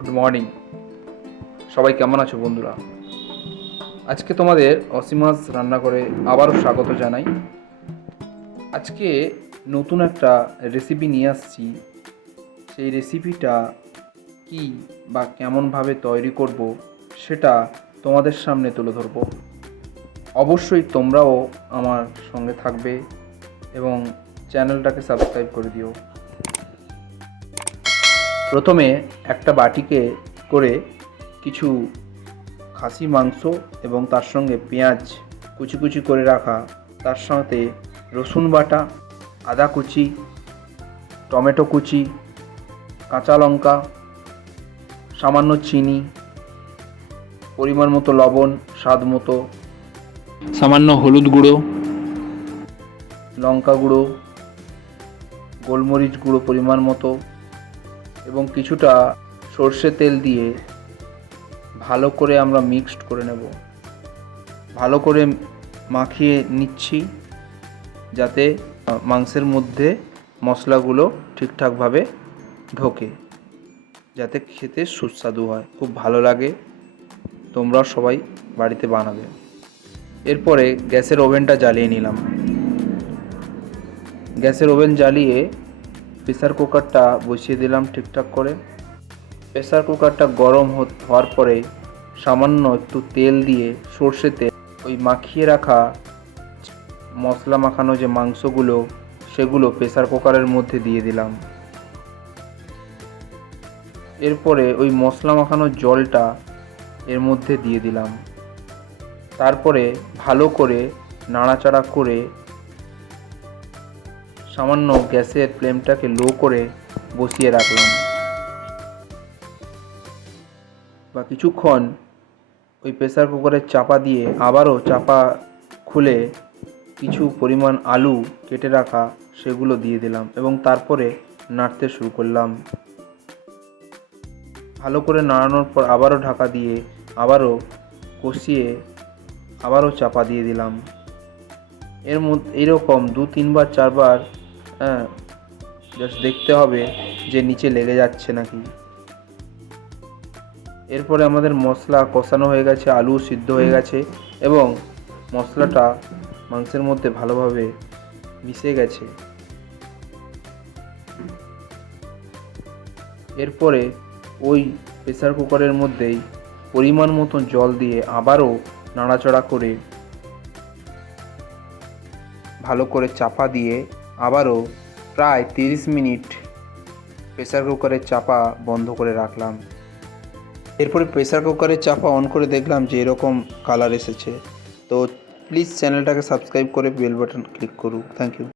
Good morning. সবাই কেমন আছো বন্ধুরা? আজকে তোমাদের অসীমাস রান্না করে আবারও স্বাগত জানাই। আজকে নতুন একটা রেসিপি নিয়ে আসছি। সেই রেসিপিটা কি বা কেমনভাবে তৈরি করব সেটা তোমাদের সামনে তুলে ধরব। অবশ্যই তোমরাও আমার সঙ্গে থাকবে এবং চ্যানেলটাকে সাবস্ক্রাইব করে দিও। প্রথমে একটা বাটিকে করে কিছু খাসি মাংস এবং তার সঙ্গে পেঁয়াজ কুচি কুচি করে রাখা, তার সাথে রসুন বাটা, আদা কুচি, টমেটো কুচি, কাঁচা লঙ্কা, সামান্য চিনি, পরিমাণ মতো লবণ, স্বাদ মতো, সামান্য হলুদ গুঁড়ো, লঙ্কা গুঁড়ো, গোলমরিচ গুঁড়ো পরিমাণ মতো এবং কিছুটা সর্ষে তেল দিয়ে ভালো করে আমরা মিক্সড করে নেব। ভালো করে মাখিয়ে নিচ্ছি যাতে মাংসের মধ্যে মশলাগুলো ঠিকঠাকভাবে ঢোকে, যাতে খেতে সুস্বাদু হয়, খুব ভালো লাগে। তোমরা সবাই বাড়িতে বানাবে। এরপরে গ্যাসের ওভেনটা জ্বালিয়ে নিলাম। গ্যাসের ওভেন জ্বালিয়ে প্রেসার কুকারটা বসিয়ে দিলাম ঠিকঠাক করে। প্রেসার কুকারটা গরম হওয়ার পরে সামান্য একটু তেল দিয়ে, সর্ষে তেল, ওই মাখিয়ে রাখা মশলা মাখানো যে মাংসগুলো সেগুলো প্রেসার কুকারের মধ্যে দিয়ে দিলাম। এরপরে ওই মশলা মাখানো জলটা এর মধ্যে দিয়ে দিলাম। তারপরে ভালো করে নাড়াচাড়া করে সামান্য গ্যাসের ফ্লেমটাকে লো করে বসিয়ে রাখলাম। বা কিছুক্ষণ ওই প্রেসার কুকারের চাপা দিয়ে আবারও চাপা খুলে কিছু পরিমাণ আলু কেটে রাখা সেগুলো দিয়ে দিলাম এবং তারপরে নাড়তে শুরু করলাম। ভালো করে নাড়ানোর পর আবারও ঢাকা দিয়ে আবারও কষিয়ে আবারও চাপা দিয়ে দিলাম। এর মধ্যে এইরকম 2-3 বার 4 বার জাস্ট দেখতে হবে যে নিচে লেগে যাচ্ছে নাকি। এরপরে আমাদের মশলা কষানো হয়ে গেছে, আলু সিদ্ধ হয়ে গেছে এবং মশলাটা মাংসের মধ্যে ভালোভাবে মিশে গেছে। এরপরে ওই প্রেসার কুকারের মধ্যেই পরিমাণ মতো জল দিয়ে আবারও নাড়াচাড়া করে ভালো করে চাপা দিয়ে আবারও প্রায় 30 মিনিট প্রেসার কুকারের চাপা বন্ধ করে রাখলাম। এরপরে প্রেসার কুকারের চাপা অন করে দেখলাম যে এরকম কালার এসেছে। তো প্লিজ চ্যানেলটাকে সাবস্ক্রাইব করে বেল বাটন ক্লিক করুন। Thank you.